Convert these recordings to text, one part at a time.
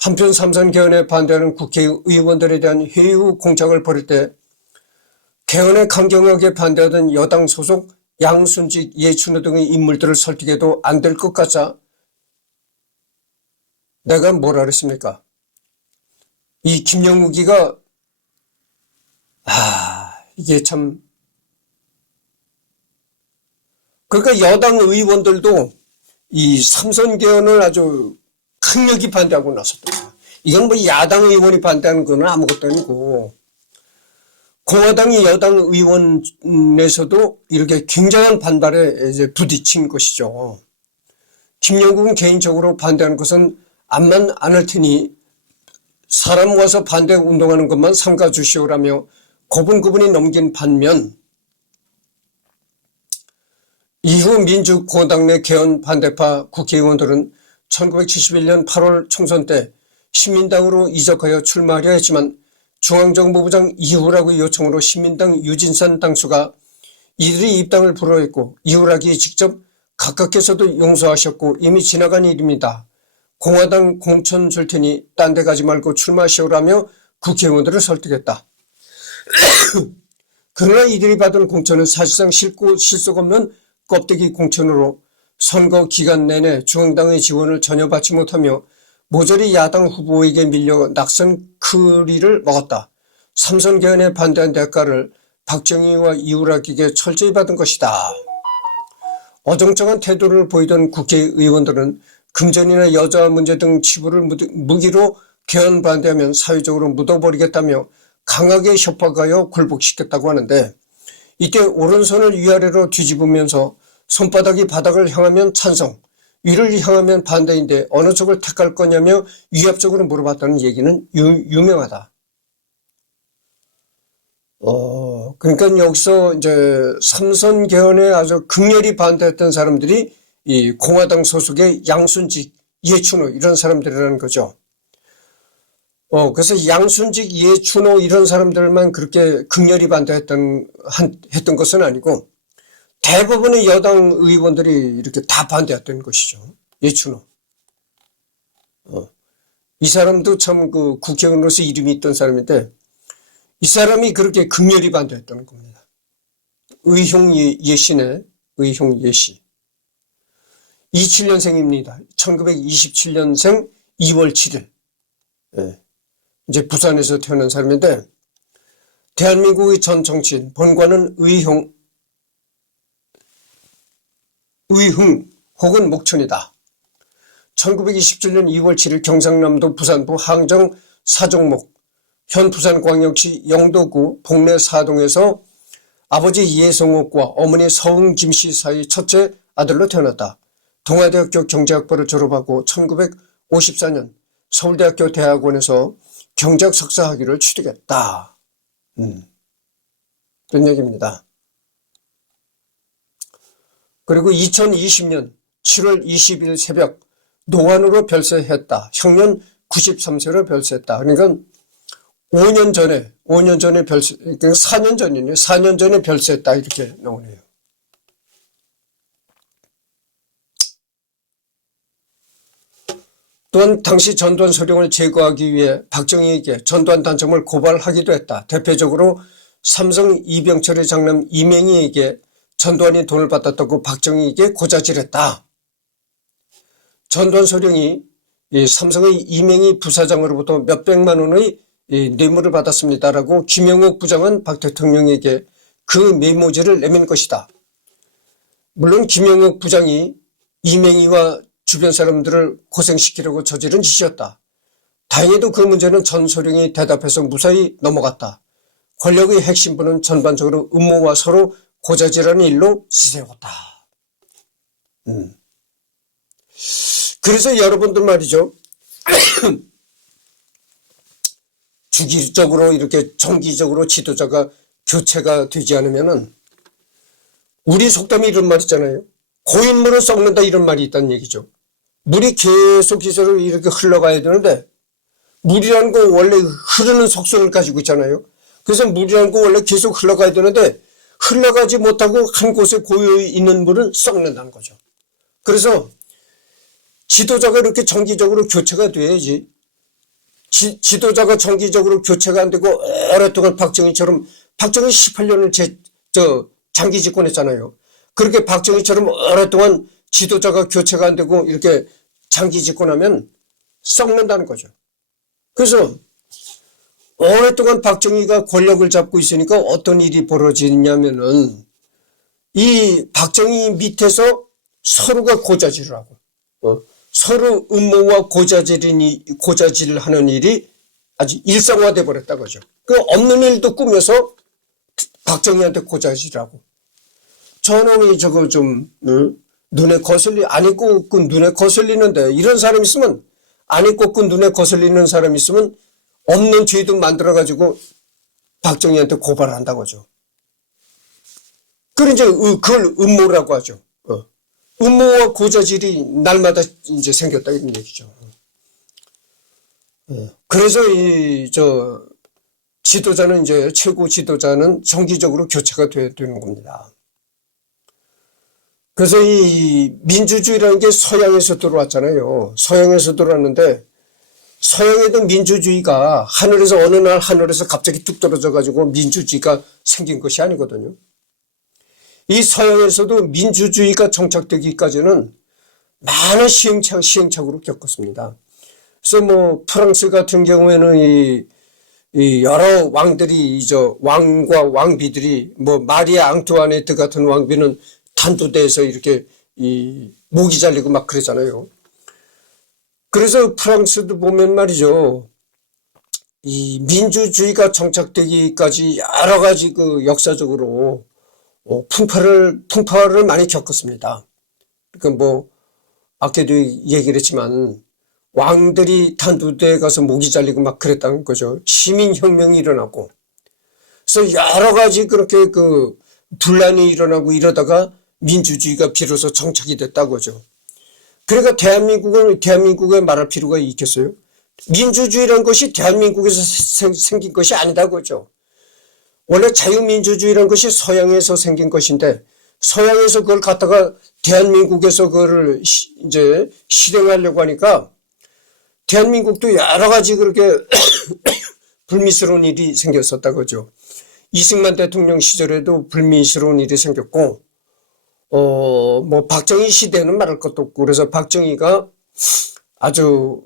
한편 삼선 개헌에 반대하는 국회의원들에 대한 회의 후 공작을 벌일 때 개헌에 강경하게 반대하던 여당 소속 양순직, 예춘호 등의 인물들을 설득해도 안 될 것 같자 내가 뭐라 그랬습니까? 이 김영욱이가 이게 참, 그러니까 여당 의원들도 이 삼선 개헌을 아주 강력히 반대하고 나섰던 거야. 이건 뭐 야당 의원이 반대하는 건 아무것도 아니고 공화당이 여당 의원에서도 이렇게 굉장한 반발에 이제 부딪힌 것이죠. 김영국은 개인적으로 반대하는 것은 암만 안 할 테니 사람 모아서 반대 운동하는 것만 삼가 주시오라며 고분고분히 넘긴 반면 이후 민주공화당 내 개헌 반대파 국회의원들은 1971년 8월 총선 때 신민당으로 이적하여 출마하려 했지만 중앙정보부장 이후락의 요청으로 신민당 유진산 당수가 이들이 입당을 불허했고 이후락이 직접 각각께서도 용서하셨고 이미 지나간 일입니다. 공화당 공천 줄 테니 딴 데 가지 말고 출마하시오라며 국회의원들을 설득했다. 그러나 이들이 받은 공천은 사실상 실속 없는 껍데기 공천으로 선거 기간 내내 중앙당의 지원을 전혀 받지 못하며 모조리 야당 후보에게 밀려 낙선 크리를 먹었다. 삼선 개헌에 반대한 대가를 박정희와 이후락에게 철저히 받은 것이다. 어정쩡한 태도를 보이던 국회의원들은 금전이나 여자 문제 등 치부를 무기로 개헌 반대하면 사회적으로 묻어버리겠다며 강하게 협박하여 굴복시켰다고 하는데 이때 오른손을 위아래로 뒤집으면서 손바닥이 바닥을 향하면 찬성, 위를 향하면 반대인데 어느 쪽을 택할 거냐며 위압적으로 물어봤다는 얘기는 유명하다. 그러니까 여기서 이제 삼선 개헌에 아주 극렬히 반대했던 사람들이 이 공화당 소속의 양순직, 예춘호 이런 사람들이라는 거죠. 그래서 양순직, 예춘호 이런 사람들만 그렇게 극렬히 반대했던 것은 아니고 대부분의 여당 의원들이 이렇게 다 반대했던 것이죠. 예춘호. 이 사람도 참 그 국회의원으로서 이름이 있던 사람인데 이 사람이 그렇게 극렬히 반대했던 겁니다. 의형 예씨네. 의형 예씨. 27년생입니다. 1927년생 2월 7일. 이제 부산에서 태어난 사람인데 대한민국의 전 정치인 본관은 의흥 혹은 목천이다. 1927년 2월 7일 경상남도 부산부 항정 사종목 현 부산광역시 영도구 복내 사동에서 아버지 예성옥과 어머니 서흥 김씨 사이 첫째 아들로 태어났다. 동아대학교 경제학부를 졸업하고 1954년 서울대학교 대학원에서 경제학 석사 학위를 취득했다. 그런 얘기입니다. 그리고 2020년 7월 20일 새벽 노안으로 별세했다. 형년 93세로 별세했다. 그러니까 5년 전에 별세, 그러니까 4년 전이네요. 4년 전에 별세했다. 이렇게 나오네요. 또한 당시 전두환 서령을 제거하기 위해 박정희에게 전두환 단점을 고발하기도 했다. 대표적으로 삼성 이병철의 장남 이맹희에게 전두환이 돈을 받았다고 박정희에게 고자질했다. 전두환 서령이 삼성의 이맹희 부사장으로부터 몇백만 원의 뇌물을 받았습니다라고 김영욱 부장은 박 대통령에게 그 메모지를 내민 것이다. 물론 김영욱 부장이 이맹희와 주변 사람들을 고생시키려고 저지른 짓이었다. 다행히도 그 문제는 전 서령이 대답해서 무사히 넘어갔다. 권력의 핵심부는 전반적으로 음모와 서로 고자질하는 일로 지새웠다. 그래서 여러분들 말이죠. 주기적으로 이렇게 정기적으로 지도자가 교체가 되지 않으면은 우리 속담이 이런 말 있잖아요. 고인물은 썩는다 이런 말이 있다는 얘기죠. 물이 계속 기세로 이렇게 흘러가야 되는데 물이라는 거 원래 흐르는 속성을 가지고 있잖아요. 그래서 물이라는 거 원래 계속 흘러가야 되는데 흘러가지 못하고 한 곳에 고여 있는 물은 썩는다는 거죠. 그래서 지도자가 이렇게 정기적으로 교체가 돼야지 지도자가 정기적으로 교체가 안 되고 오랫동안 박정희 18년을 장기 집권했잖아요. 그렇게 박정희처럼 오랫동안 지도자가 교체가 안 되고 이렇게 장기 집권하면 썩는다는 거죠. 그래서 오랫동안 박정희가 권력을 잡고 있으니까 어떤 일이 벌어지냐면은 이 박정희 밑에서 서로가 고자질을 하고 서로 음모와 고자질을 하는 일이 아주 일상화돼 버렸다 그죠. 그 없는 일도 꾸며서 박정희한테 고자질하고 저놈이 저거 좀 눈에 안 입고 웃고 눈에 거슬리는데 이런 사람 있으면 안 입고 웃고 눈에 거슬리는 사람 있으면 없는 죄도 만들어 가지고 박정희한테 고발한다고 하죠. 그걸 이제 그걸 음모라고 하죠. 음모와 고자질이 날마다 이제 생겼다 이런 얘기죠. 그래서 지도자는 이제 최고 지도자는 정기적으로 교체가 되는 겁니다. 그래서 이 민주주의라는 게 서양에서 들어왔잖아요. 서양에서 들어왔는데 서양에도 민주주의가 어느 날 하늘에서 갑자기 뚝 떨어져 가지고 민주주의가 생긴 것이 아니거든요. 이 서양에서도 민주주의가 정착되기까지는 많은 시행착오를 겪었습니다. 그래서 뭐 프랑스 같은 경우에는 이 여러 왕들이 왕과 왕비들이 뭐 마리아 앙투아네트 같은 왕비는 단두대에서 이렇게 목이 잘리고 막 그러잖아요. 그래서 프랑스도 보면 말이죠. 이 민주주의가 정착되기까지 여러 가지 그 역사적으로 풍파를 많이 겪었습니다. 그러니까 뭐 아까도 얘기를 했지만 왕들이 단두대에 가서 목이 잘리고 막 그랬다는 거죠. 시민혁명이 일어나고 그래서 여러 가지 그렇게 그 분란이 일어나고 이러다가 민주주의가 비로소 정착이 됐다고 하죠. 그러니까 대한민국에 말할 필요가 있겠어요? 민주주의라는 것이 대한민국에서 생긴 것이 아니다고 하죠. 원래 자유민주주의라는 것이 서양에서 생긴 것인데 서양에서 그걸 갖다가 대한민국에서 그거를 이제 실행하려고 하니까 대한민국도 여러 가지 그렇게 불미스러운 일이 생겼었다고 하죠. 이승만 대통령 시절에도 불미스러운 일이 생겼고 뭐 박정희 시대는 말할 것도 없고 그래서 박정희가 아주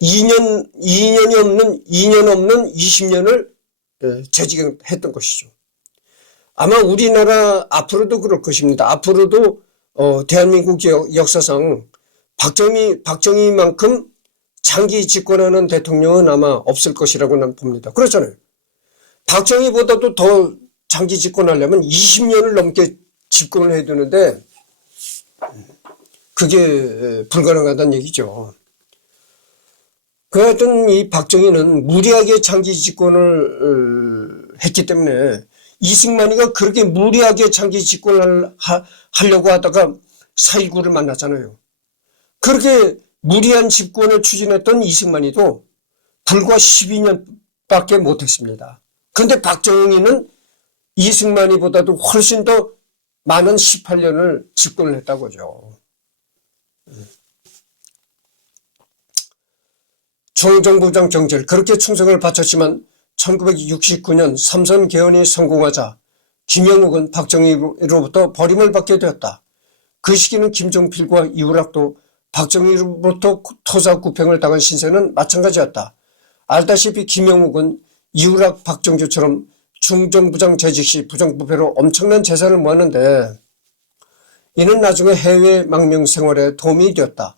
2년 없는 20년을 재직했던 것이죠. 아마 우리나라 앞으로도 그럴 것입니다. 앞으로도 대한민국 역사상 박정희만큼 장기 집권하는 대통령은 아마 없을 것이라고 난 봅니다. 그렇잖아요. 박정희보다도 더 장기 집권하려면 20년을 넘게 집권을 해야 되는데 그게 불가능하다는 얘기죠. 하여튼 이 박정희는 무리하게 장기 집권을 했기 때문에 이승만이가 그렇게 무리하게 장기 집권을 하려고 하다가 4.19를 만났잖아요. 그렇게 무리한 집권을 추진했던 이승만이도 불과 12년밖에 못했습니다. 그런데 박정희는 이승만이보다도 훨씬 더 많은 18년을 집권을 했다고 하죠. 총정부장 정절 그렇게 충성을 바쳤지만 1969년 삼선 개헌이 성공하자 김영욱은 박정희로부터 버림을 받게 되었다. 그 시기는 김종필과 이우락도 박정희로부터 토사구팽을 당한 신세는 마찬가지였다. 알다시피 김영욱은 이우락 박정주처럼 중정부장 재직 시 부정부패로 엄청난 재산을 모았는데 이는 나중에 해외 망명 생활에 도움이 되었다.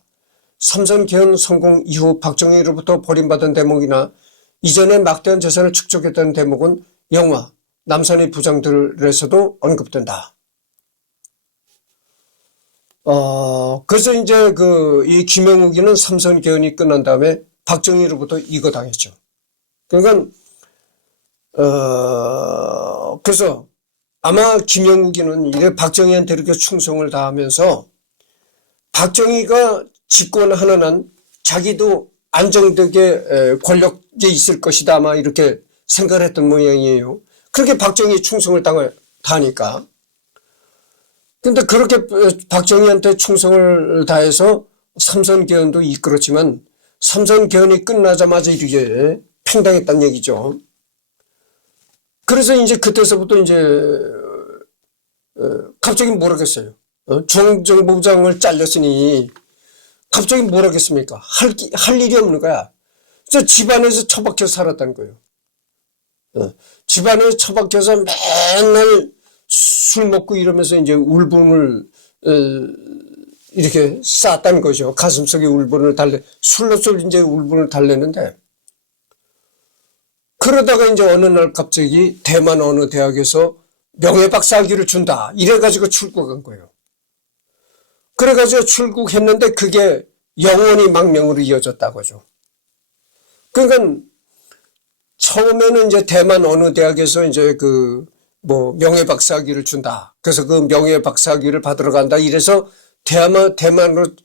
삼선 개헌 성공 이후 박정희로부터 버림받은 대목이나 이전에 막대한 재산을 축적했다는 대목은 영화 남산의 부장들에서도 언급된다. 그래서 이제 이 김영욱이는 삼선 개헌이 끝난 다음에 박정희로부터 이거당했죠. 그러니까 그래서 아마 김영욱이는 이래 박정희한테 이렇게 충성을 다하면서 박정희가 집권하는 한 자기도 안정되게 권력에 있을 것이다 아마 이렇게 생각을 했던 모양이에요. 그렇게 박정희 충성을 다하니까. 근데 그렇게 박정희한테 충성을 다해서 삼선 개헌도 이끌었지만 삼선 개헌이 끝나자마자 이렇게 팽당했다는 얘기죠. 그래서 이제 그때서부터 이제 갑자기 뭐라겠어요. 중앙정보부장을 잘렸으니 갑자기 뭐라겠습니까? 할 일이 없는 거야. 저 집안에서 처박혀 살았다는 거예요. 집안에서 처박혀서 맨날 술 먹고 이러면서 이제 울분을 이렇게 쌓았다는 거죠. 가슴속에 울분을 술로써 이제 울분을 달래는데, 그러다가 이제 어느 날 갑자기 대만 어느 대학에서 명예박사학위를 준다. 이래가지고 출국한 거예요. 그래가지고 출국했는데 그게 영원히 망명으로 이어졌다고 하죠. 그러니까 처음에는 이제 대만 어느 대학에서 이제 명예박사학위를 준다. 그래서 그 명예박사학위를 받으러 간다. 이래서 대만으로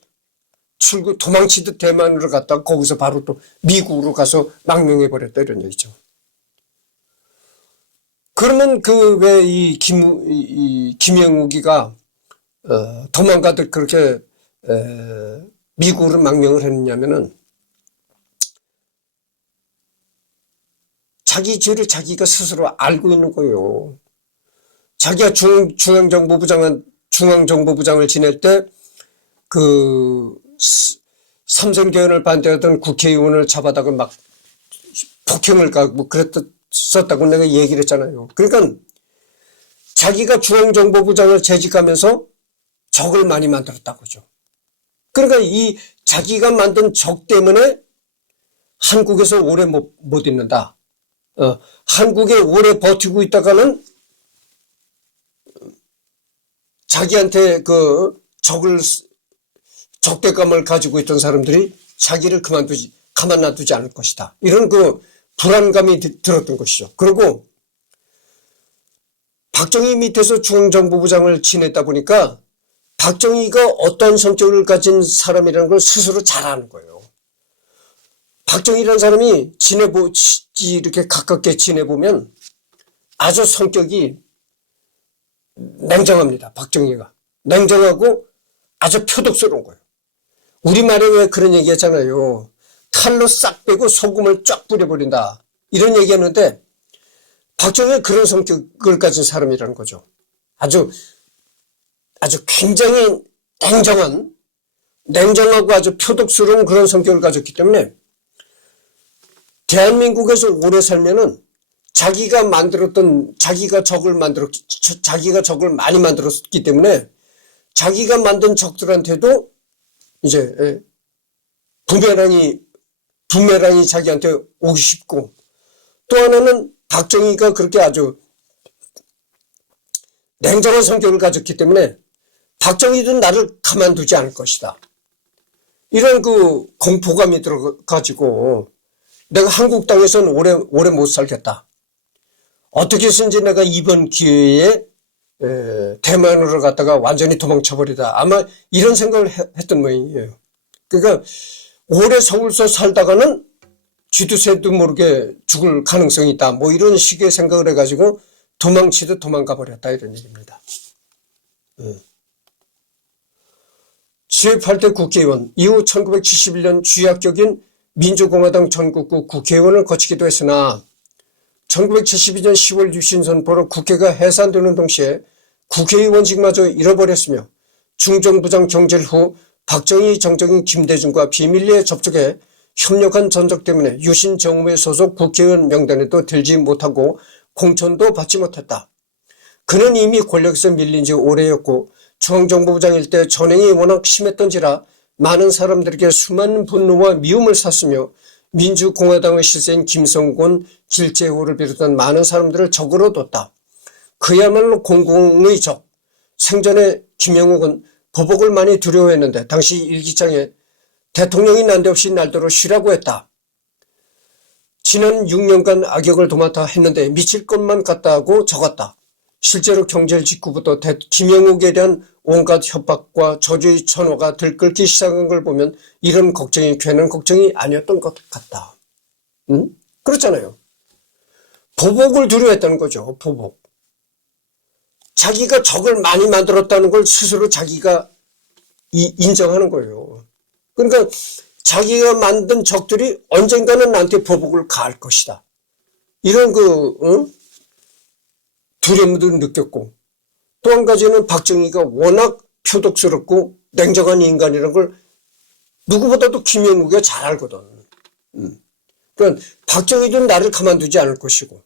도망치듯 대만으로 갔다가 거기서 바로 또 미국으로 가서 망명해버렸다. 이런 얘기죠. 그러면 왜 이 김영욱이가 도망가듯 그렇게 미국으로 망명을 했냐면은 자기 죄를 자기가 스스로 알고 있는 거예요. 자기가 중앙정보부장을 지낼 때 삼선 개헌을 반대하던 국회의원을 잡아다가 막 폭행을 가고 그랬었다고 내가 얘기를 했잖아요. 그러니까 자기가 중앙정보부장을 재직하면서 적을 많이 만들었다고 하죠. 그러니까 이 자기가 만든 적 때문에 한국에서 오래 못 있는다. 한국에 오래 버티고 있다가는 자기한테 적대감을 가지고 있던 사람들이 자기를 가만 놔두지 않을 것이다. 이런 불안감이 들었던 것이죠. 그리고 박정희 밑에서 중앙정보부장을 지냈다 보니까 박정희가 어떤 성격을 가진 사람이라는 걸 스스로 잘 아는 거예요. 박정희라는 사람이 이렇게 가깝게 지내보면 아주 성격이 냉정합니다. 박정희가. 냉정하고 아주 표독스러운 거예요. 우리말에 왜 그런 얘기 했잖아요. 칼로 싹 빼고 소금을 쫙 뿌려버린다. 이런 얘기 했는데 박정희가 그런 성격을 가진 사람이라는 거죠. 아주 굉장히 냉정하고 아주 표독스러운 그런 성격을 가졌기 때문에 대한민국에서 오래 살면은 자기가 적을 많이 만들었기 때문에 자기가 만든 적들한테도 이제 부메랑이 자기한테 오기 쉽고, 또 하나는 박정희가 그렇게 아주 냉정한 성격을 가졌기 때문에 박정희도 나를 가만두지 않을 것이다. 이런 공포감이 들어가지고 내가 한국 땅에서는 오래 못 살겠다. 어떻게 해서인지 내가 이번 기회에 대만으로 갔다가 완전히 도망쳐버리다. 아마 이런 생각을 했던 모양이에요. 그러니까 오래 서울서 살다가는 쥐두새도 모르게 죽을 가능성이 있다. 뭐 이런 식의 생각을 해가지고 도망치듯 도망가버렸다. 이런 얘기입니다. 제8대 국회의원, 이후 1971년 쥐약적인 민주공화당 전국구 국회의원을 거치기도 했으나 1972년 10월 유신 선포로 국회가 해산되는 동시에 국회의원직마저 잃어버렸으며 중정부장 경질 후 박정희, 정적인, 김대중과 비밀리에 접촉해 협력한 전적 때문에 유신 정부의 소속 국회의원 명단에도 들지 못하고 공천도 받지 못했다. 그는 이미 권력에서 밀린 지 오래였고 중앙정보부장일 때 전횡이 워낙 심했던지라 많은 사람들에게 수많은 분노와 미움을 샀으며 민주공화당의 실세인 김성곤, 길재호를 비롯한 많은 사람들을 적으로 뒀다. 그야말로 공공의 적. 생전에 김영욱은 보복을 많이 두려워했는데 당시 일기장에 대통령이 난데없이 날도록 쉬라고 했다. 지난 6년간 악역을 도맡아 했는데 미칠 것만 같다 하고 적었다. 실제로 경질 직후부터 김영욱에 대한 온갖 협박과 저주의 천호가 들끓기 시작한 걸 보면 이런 걱정이 괜한 걱정이 아니었던 것 같다. 그렇잖아요. 보복을 두려워했다는 거죠. 보복. 자기가 적을 많이 만들었다는 걸 스스로 자기가 인정하는 거예요. 그러니까 자기가 만든 적들이 언젠가는 나한테 보복을 가할 것이다. 이런 두려움도 느꼈고, 또 한 가지는 박정희가 워낙 표독스럽고 냉정한 인간이라는 걸 누구보다도 김영욱이가 잘 알거든. 그러니까 박정희도 나를 가만두지 않을 것이고,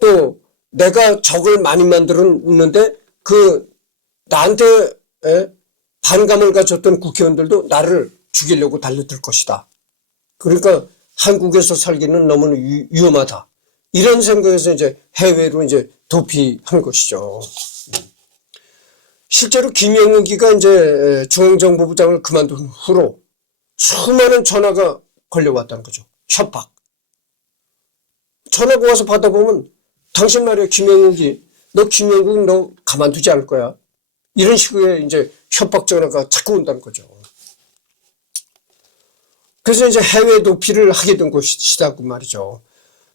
또 내가 적을 많이 만들었는데 나한테 반감을 가졌던 국회의원들도 나를 죽이려고 달려들 것이다. 그러니까 한국에서 살기는 너무 위험하다. 이런 생각에서 이제 해외로 이제 도피한 것이죠. 실제로 김영욱이가 이제 중앙정보부장을 그만둔 후로 수많은 전화가 걸려왔다는 거죠. 협박. 전화가 와서 받아보면 당신 말이야 김영욱 너 가만두지 않을 거야. 이런 식의 이제 협박 전화가 자꾸 온다는 거죠. 그래서 이제 해외 도피를 하게 된 것이다 그 말이죠.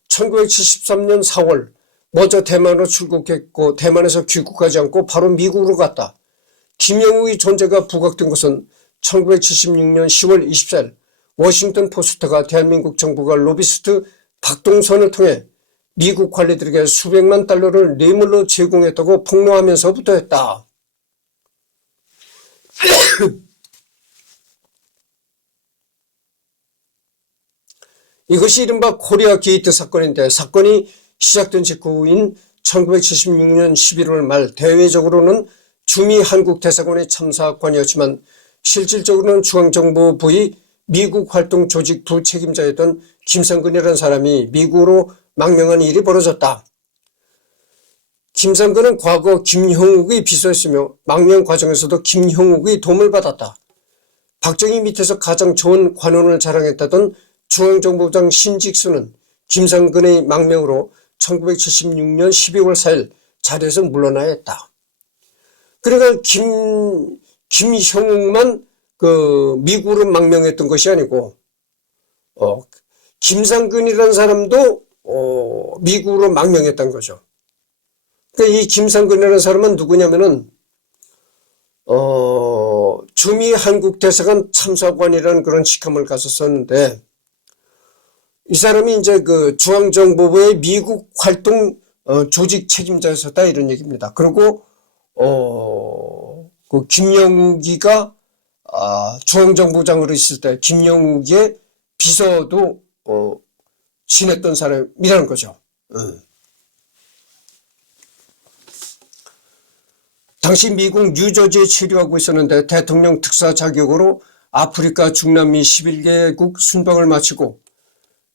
1973년 4월 먼저 대만으로 출국했고 대만에서 귀국하지 않고 바로 미국으로 갔다. 김영욱의 존재가 부각된 것은 1976년 10월 24일 워싱턴 포스트가 대한민국 정부가 로비스트 박동선을 통해 미국 관리들에게 수백만 달러를 뇌물로 제공했다고 폭로하면서부터 했다. 이것이 이른바 코리아 게이트 사건인데, 사건이 시작된 직후인 1976년 11월 말 대외적으로는 주미 한국 대사관의 참사관이었지만 실질적으로는 중앙정보부의 미국 활동 조직 부책임자였던 김상근이라는 사람이 미국으로 망명한 일이 벌어졌다. 김상근은 과거 김형욱의 비서였으며 망명 과정에서도 김형욱의 도움을 받았다. 박정희 밑에서 가장 좋은 관원을 자랑했다던 중앙정보부장 신직수는 김상근의 망명으로 1976년 12월 4일 자리에서 물러나야 했다. 그러니까 김형욱만 미국으로 망명했던 것이 아니고 김상근이라는 사람도 미국으로 망명했던 거죠. 그러니까 이 김상근이라는 사람은 누구냐면은 주미 한국 대사관 참사관이라는 그런 직함을 가졌었는데, 이 사람이 이제 중앙정보부의 미국 활동 조직 책임자였었다 이런 얘기입니다. 그리고 김영욱이가 중앙정보장으로 있을 때 김영욱의 비서도 지냈던 사람이라는 거죠. 당시 미국 뉴저지에 체류하고 있었는데 대통령 특사 자격으로 아프리카 중남미 11개국 순방을 마치고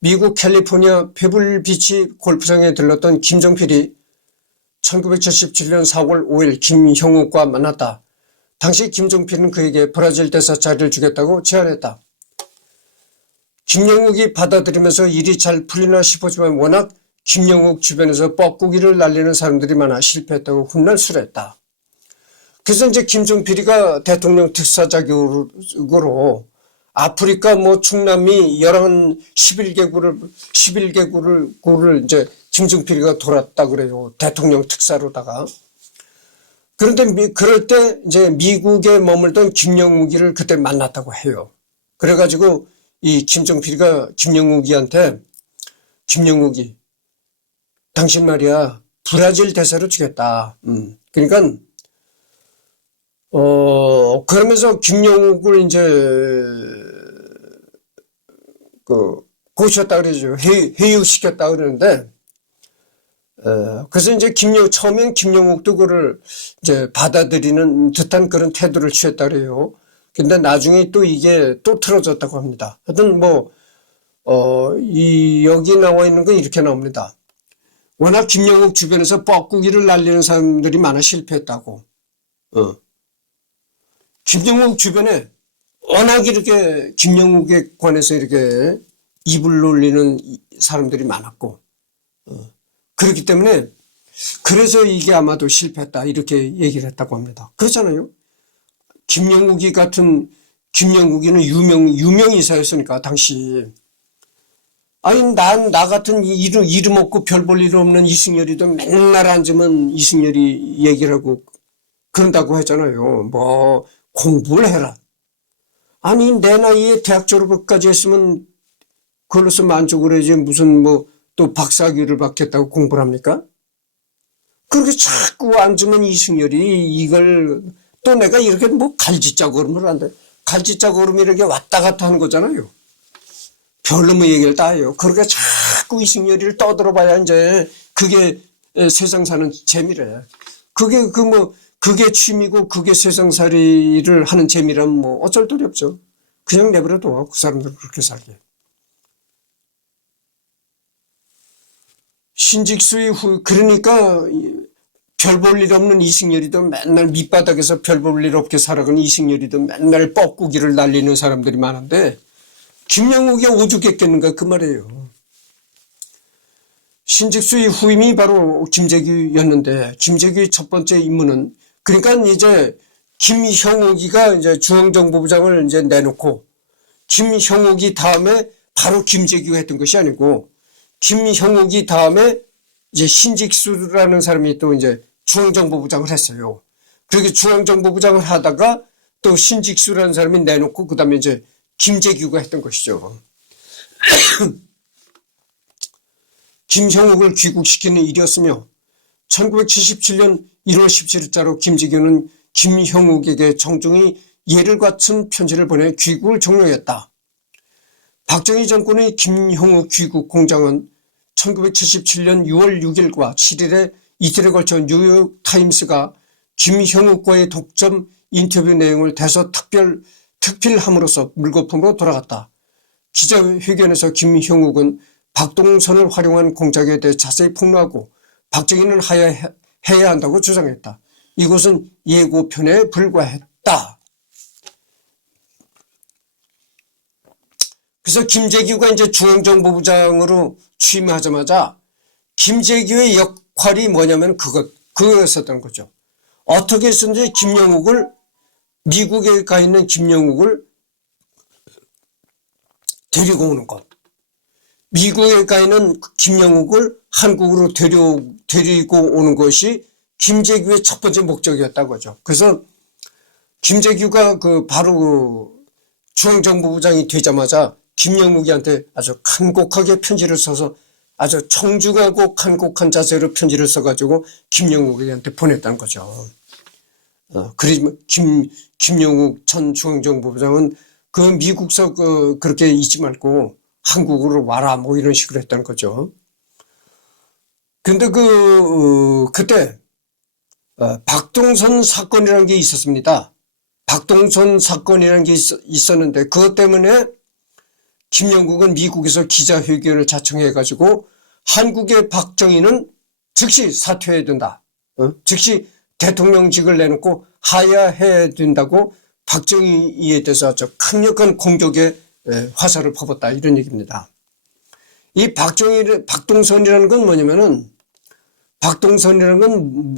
미국 캘리포니아 페블비치 골프장에 들렀던 김정필이 1977년 4월 5일 김형욱과 만났다. 당시 김정필은 그에게 브라질 대사 자리를 주겠다고 제안했다. 김영욱이 받아들이면서 일이 잘 풀리나 싶었지만 워낙 김영욱 주변에서 뻐꾸기를 날리는 사람들이 많아 실패했다고 훗날 수려했다. 그래서 이제 김정필이가 대통령 특사 자격으로 아프리카 중남미 11개국을 이제 김정필이가 돌았다 그래요. 대통령 특사로다가. 그런데 그럴 때 이제 미국에 머물던 김영욱이를 그때 만났다고 해요. 그래가지고 이 김정필이가 김영욱이한테 김영욱이 당신 말이야 브라질 대사로 주겠다. 그러니까 그러면서 김영욱을 이제 고셨다 그러죠. 회유시켰다 그러는데, 그래서 이제 처음엔 김영욱도 그를 이제 받아들이는 듯한 그런 태도를 취했다 그래요. 근데 나중에 또 이게 또 틀어졌다고 합니다. 하여튼 여기 나와 있는 건 이렇게 나옵니다. 워낙 김영욱 주변에서 뻐꾸기를 날리는 사람들이 많아 실패했다고. 김영욱 주변에 워낙 이렇게 김영욱에 관해서 이렇게 입을 놀리는 사람들이 많았고, 그렇기 때문에 그래서 이게 아마도 실패했다 이렇게 얘기를 했다고 합니다. 그렇잖아요. 김영욱이는 유명 이사였으니까 당시. 아니 나 같은 이름 없고 별 볼 일 없는 이승열이도 맨날 앉으면 이승열이 얘기를 하고 그런다고 했잖아요. 공부를 해라. 아니, 내 나이에 대학 졸업까지 했으면 그걸로서 만족을 해야지 무슨 뭐 또 박사학위를 받겠다고 공부를 합니까? 그렇게 자꾸 앉으면 이승열이 이걸 또 내가 이렇게 뭐 갈짓자고름을 한다. 갈짓자고름이 이렇게 왔다 갔다 하는 거잖아요. 별로 뭐 얘기를 다 해요. 그렇게 자꾸 이승열이를 떠들어봐야 이제 그게 세상 사는 재미래. 그게 그게 취미고 그게 세상살이를 하는 재미라면 뭐 어쩔 도리 없죠. 그냥 내버려둬. 그 사람들 그렇게 살게. 신직수의 그러니까 별 볼 일 없는 이승열이도 맨날 밑바닥에서 별 볼 일 없게 살아가는 이승열이도 맨날 뻐꾸기를 날리는 사람들이 많은데 김영욱이 오죽했겠는가 그 말이에요. 신직수의 후임이 바로 김재규였는데 김재규의 첫 번째 임무는 그러니까 이제 김형욱이가 이제 중앙정보부장을 이제 내놓고 김형욱이 다음에 바로 김재규가 했던 것이 아니고 김형욱이 다음에 이제 신직수라는 사람이 또 이제 중앙정보부장을 했어요. 그렇게 중앙정보부장을 하다가 또 신직수라는 사람이 내놓고 그 다음에 이제 김재규가 했던 것이죠. 김형욱을 귀국시키는 일이었으며 1977년 1월 17일자로 김재규는 김형욱에게 정중히 예를 갖춘 편지를 보내 귀국을 종료했다. 박정희 정권의 김형욱 귀국 공장은 1977년 6월 6일과 7일에 이틀에 걸쳐 뉴욕타임스가 김형욱과의 독점 인터뷰 내용을 특필함으로써 물거품으로 돌아갔다. 기자회견에서 김형욱은 박동선을 활용한 공작에 대해 자세히 폭로하고 박정희는 해야 한다고 주장했다. 이것은 예고편에 불과했다. 그래서 김재규가 이제 중앙정보부장으로 취임하자마자 김재규의 역할이 뭐냐면 그거였었던 거죠. 어떻게 했었는지 미국에 가 있는 김영욱을 데리고 오는 것. 미국에 가 있는 김영욱을 한국으로 데리고 오는 것이 김재규의 첫 번째 목적이었다고 하죠. 그래서 김재규가 바로 중앙정보부장이 되자마자 김영욱이한테 아주 간곡하게 편지를 써서 아주 청중하고 간곡한 자세로 편지를 써가지고 김영욱이한테 보냈다는 거죠. 그러지만 김영욱 전 중앙정보부장은 그 미국서 그렇게 있지 말고 한국으로 와라 뭐 이런 식으로 했다는 거죠. 근데 그때 박동선 사건이라는 게 있었습니다. 박동선 사건이라는 게 있었는데 그것 때문에 김영국은 미국에서 기자회견을 자청해가지고 한국의 박정희는 즉시 사퇴해야 된다. 즉시 대통령직을 내놓고 하야해야 된다고 박정희에 대해서 아주 강력한 공격의 화살을 퍼붓다 이런 얘기입니다. 이 박동선이라는 건 뭐냐면은 박동선이라는 건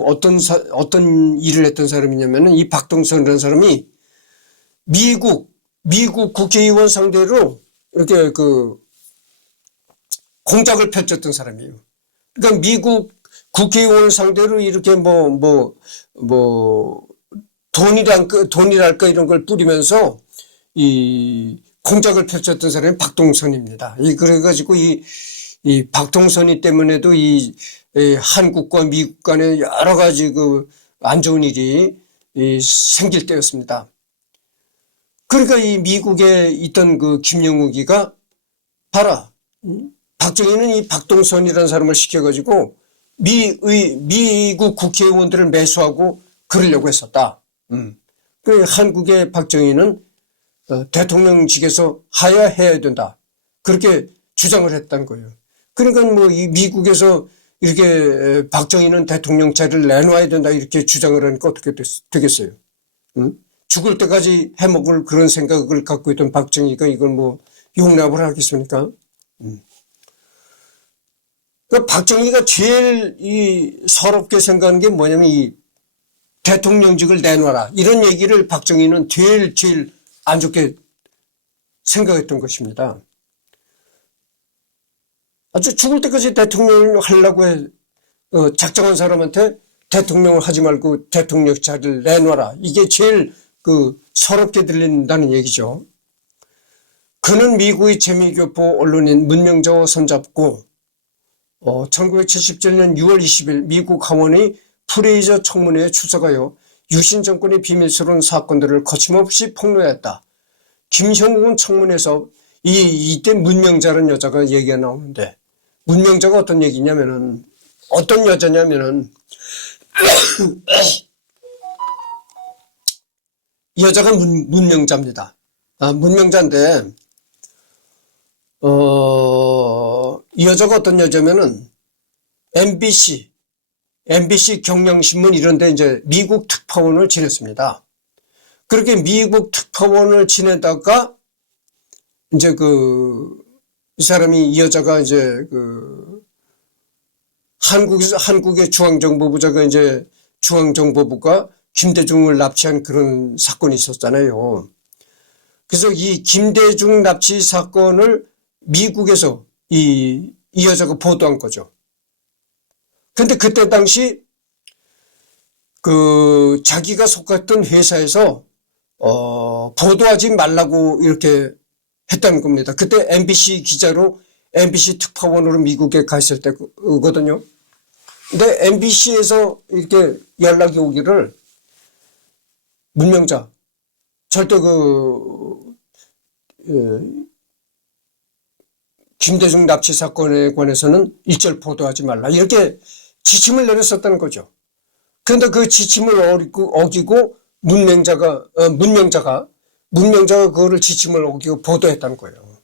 어떤 일을 했던 사람이냐면은 이 박동선이라는 사람이 미국 국회의원 상대로 이렇게 공작을 펼쳤던 사람이에요. 그러니까 미국 국회의원 상대로 이렇게 돈이랄까 이런 걸 뿌리면서 이 공작을 펼쳤던 사람이 박동선입니다. 그래가지고 이 박동선이 때문에도 이 한국과 미국 간에 여러 가지 안 좋은 일이 생길 때였습니다. 그러니까 이 미국에 있던 김영욱이가 봐라. 박정희는 이 박동선이라는 사람을 시켜가지고 미국 국회의원들을 매수하고 그러려고 했었다. 그 한국의 박정희는 대통령직에서 하야해야 된다. 그렇게 주장을 했다는 거예요. 그러니까 이 미국에서 이렇게 박정희는 대통령 자리를 내놔야 된다 이렇게 주장을 하니까 어떻게 되겠어요? 죽을 때까지 해먹을 그런 생각을 갖고 있던 박정희가 이걸 용납을 하겠습니까? 그러니까 박정희가 제일 서럽게 생각하는 게 뭐냐면 이 대통령직을 내놔라. 이런 얘기를 박정희는 제일 안 좋게 생각했던 것입니다. 아주 죽을 때까지 대통령을 하려고 작정한 사람한테 대통령을 하지 말고 대통령 자리를 내놔라. 이게 제일 서럽게 들린다는 얘기죠. 그는 미국의 재미교포 언론인 문명자와 손잡고 1977년 6월 20일 미국 하원의 프레이저 청문회에 출석하여 유신 정권의 비밀스러운 사건들을 거침없이 폭로했다. 김형욱은 청문회에서 이때 문명자라는 여자가 얘기가 나오는데, 문명자가 어떤 얘기냐면은, 어떤 여자냐면은 이 여자가 문명자입니다. 문명자인데 이 여자가 어떤 여자면은 MBC 경향신문 이런 데 이제 미국 특파원을 지냈습니다. 그렇게 미국 특파원을 지내다가 이제 이 여자가 이제 한국의 중앙정보부가 이제 중앙정보부가 김대중을 납치한 그런 사건이 있었잖아요. 그래서 이 김대중 납치 사건을 미국에서 이 여자가 보도한 거죠. 근데 그때 당시 자기가 속했던 회사에서 보도하지 말라고 이렇게 했다는 겁니다. 그때 MBC 기자로 MBC 특파원으로 미국에 가 있을 때거든요. 근데 MBC에서 이렇게 연락이 오기를 문명자 절대 김대중 납치 사건에 관해서는 일절 보도하지 말라 이렇게 지침을 내렸었다는 거죠. 그런데 그 지침을 어기고 문명자가 그거를 지침을 어기고 보도했다는 거예요.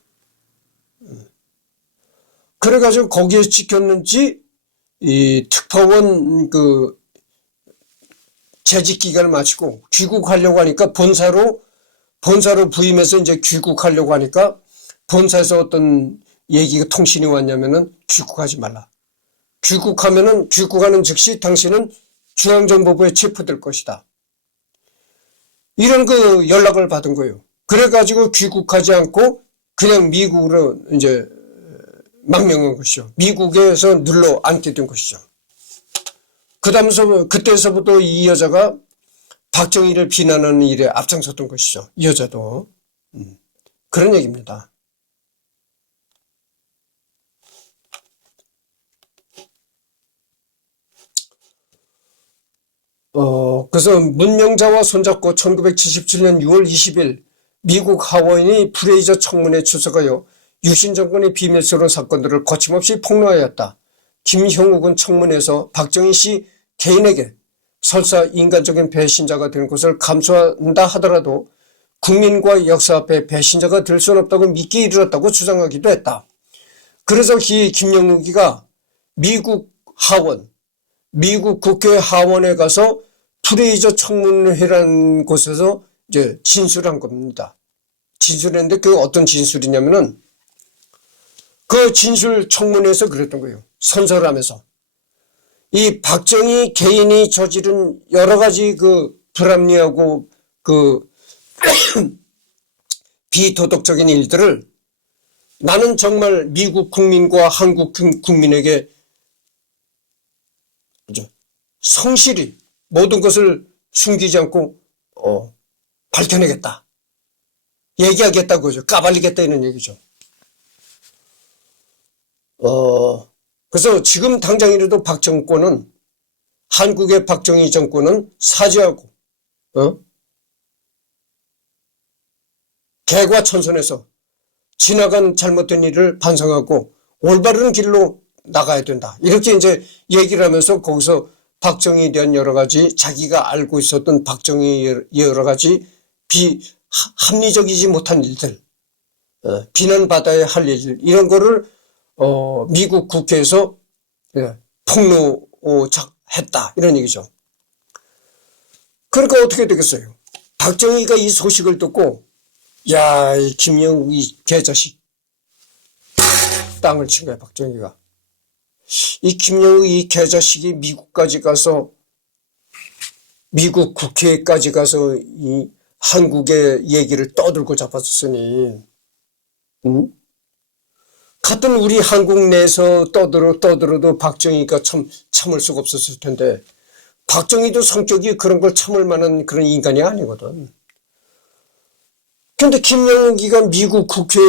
그래가지고 거기에 찍혔는지 이 특파원 재직 기간을 마치고 귀국하려고 하니까 본사로 부임해서 이제 귀국하려고 하니까 본사에서 어떤 얘기가 통신이 왔냐면은 귀국하지 말라. 귀국하는 즉시 당신은 중앙정보부에 체포될 것이다. 이런 연락을 받은 거예요. 그래가지고 귀국하지 않고 그냥 미국으로 이제 망명한 것이죠. 미국에서 눌러 앉게 된 것이죠. 그때서부터 이 여자가 박정희를 비난하는 일에 앞장섰던 것이죠. 이 여자도. 그런 얘기입니다. 그래서 문명자와 손잡고 1977년 6월 20일 미국 하원이 프레이저 청문회에 출석하여 유신 정권의 비밀스러운 사건들을 거침없이 폭로하였다. 김형욱은 청문회에서 박정희 씨 개인에게 설사 인간적인 배신자가 된 것을 감수한다 하더라도 국민과 역사 앞에 배신자가 될 수는 없다고 믿기에 이르렀다고 주장하기도 했다. 그래서 김형욱이가 미국 국회 하원에 가서 프레이저 청문회라는 곳에서 이제 진술한 겁니다. 진술했는데 그 어떤 진술이냐면은 그 진술 청문회에서 그랬던 거예요. 선서하면서 이 박정희 개인이 저지른 여러 가지 불합리하고 비도덕적인 일들을 나는 정말 미국 국민과 한국 국민에게 성실히 모든 것을 숨기지 않고 밝혀내겠다. 얘기하겠다고 그러죠. 까발리겠다 이런 얘기죠. 그래서 지금 당장이라도 한국의 박정희 정권은 사죄하고 개과천선해서 지나간 잘못된 일을 반성하고 올바른 길로 나가야 된다. 이렇게 이제 얘기를 하면서 거기서 박정희에 대한 여러 가지 자기가 알고 있었던 박정희의 여러 가지 합리적이지 못한 일들, 비난받아야 할 일, 이런 거를 미국 국회에서 폭로했다 이런 얘기죠. 그러니까 어떻게 되겠어요? 박정희가 이 소식을 듣고 야, 이 김영욱 이 개자식 땅을 친 거야. 박정희가 이 김영욱 이 개자식이 미국까지 가서 미국 국회까지 가서 이 한국의 얘기를 떠들고 잡았으니 같은 우리 한국 내에서 떠들어도 박정희가 참을 수가 없었을 텐데 박정희도 성격이 그런 걸 참을 만한 그런 인간이 아니거든. 근데 김영욱이가 미국 국회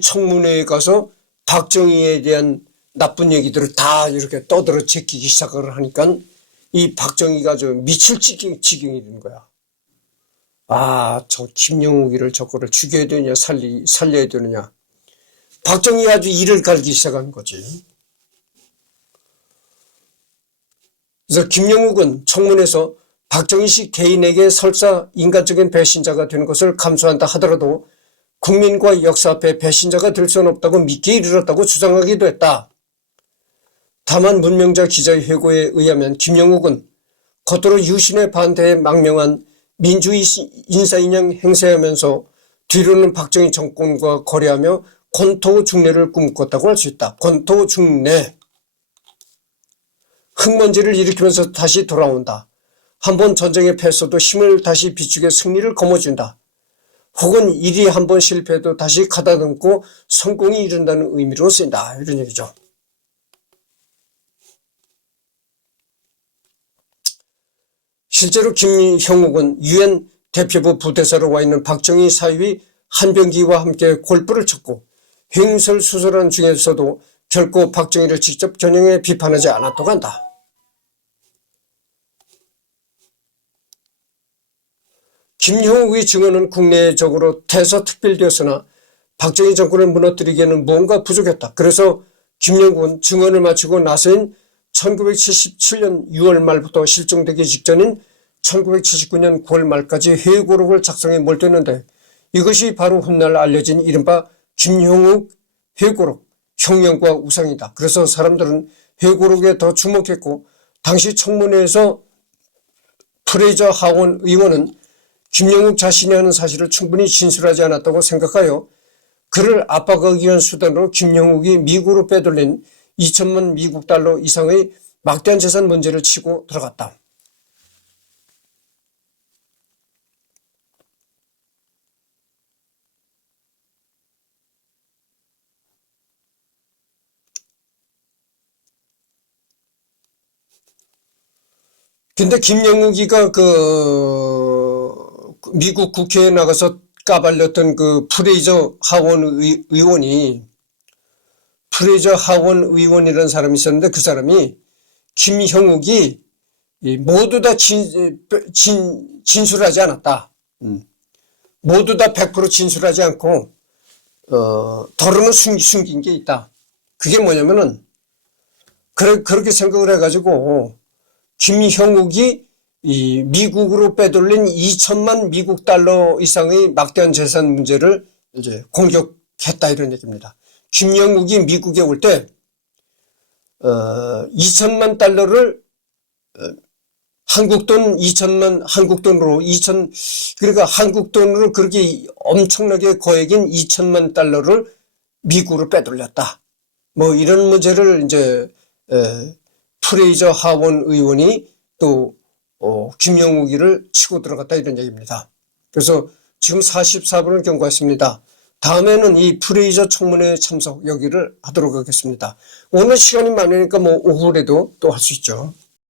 청문회에 가서 박정희에 대한 나쁜 얘기들을 다 이렇게 떠들어 제끼기 시작을 하니까 이 박정희가 좀 미칠 지경이 된 거야. 아, 저 김영욱이를 저거를 죽여야 되느냐 살려야 되느냐. 박정희가 아주 이를 갈기 시작한 거지. 그래서 김영욱은 청문회에서 박정희 씨 개인에게 설사 인간적인 배신자가 되는 것을 감수한다 하더라도 국민과 역사 앞에 배신자가 될 수는 없다고 믿기에 이르렀다고 주장하기도 했다. 다만 문명자 기자의 회고에 의하면 김영욱은 겉으로 유신에 반대해 망명한 민주주의 인사인양 행세하면서 뒤로는 박정희 정권과 거래하며 권토중래를 꿈꿨다고 할 수 있다. 권토중래. 흙먼지를 일으키면서 다시 돌아온다. 한번 전쟁에 패서도 힘을 다시 비축해 승리를 거머쥔다. 혹은 일이 한번 실패해도 다시 가다듬고 성공이 이른다는 의미로 쓰인다. 이런 얘기죠. 실제로 김형욱은 유엔 대표부 부대사로 와 있는 박정희 사위 한병기와 함께 골프를 쳤고 횡설수설한 중에서도 결코 박정희를 직접 겨냥해 비판하지 않았다고 한다. 김형욱의 증언은 국내적으로 대서특필되었으나 박정희 정권을 무너뜨리기에는 무언가 부족했다. 그래서 김영욱은 증언을 마치고 나서인 1977년 6월 말부터 실종되기 직전인 1979년 9월 말까지 회고록을 작성해 몰두했는데 이것이 바로 훗날 알려진 이른바 김형욱 회고록, 혁명과 우상이다. 그래서 사람들은 회고록에 더 주목했고 당시 청문회에서 프레이저 하원 의원은 김영욱 자신이 하는 사실을 충분히 진술하지 않았다고 생각하여 그를 압박하기 위한 수단으로 김영욱이 미국으로 빼돌린 2천만 미국 달러 이상의 막대한 재산 문제를 치고 들어갔다. 근데 김영욱이가 미국 국회에 나가서 까발렸던 프레이저 하원 의원이 프레이저 하원 의원이라는 사람이 있었는데 그 사람이 김형욱이 모두 다 진술하지 않았다. 모두 다 100% 진술하지 않고 덜어는 숨긴 게 있다. 그게 뭐냐면은 그렇게 생각을 해가지고 김형욱이 이 미국으로 빼돌린 2천만 미국 달러 이상의 막대한 재산 문제를 이제 공격했다 이런 얘기입니다. 김영욱이 미국에 올 때 2천만 달러를 한국 돈 2천만 한국 돈으로 그러니까 한국 돈으로 그렇게 엄청나게 거액인 2천만 달러를 미국으로 빼돌렸다. 뭐 이런 문제를 이제 프레이저 하원 의원이 또 김영욱이를 치고 들어갔다 이런 얘기입니다. 그래서 지금 44분을 경과했습니다. 다음에는 이 프레이저 청문회 참석 여기를 하도록 하겠습니다. 오늘 시간이 많으니까 뭐 오후에도 또 할 수 있죠.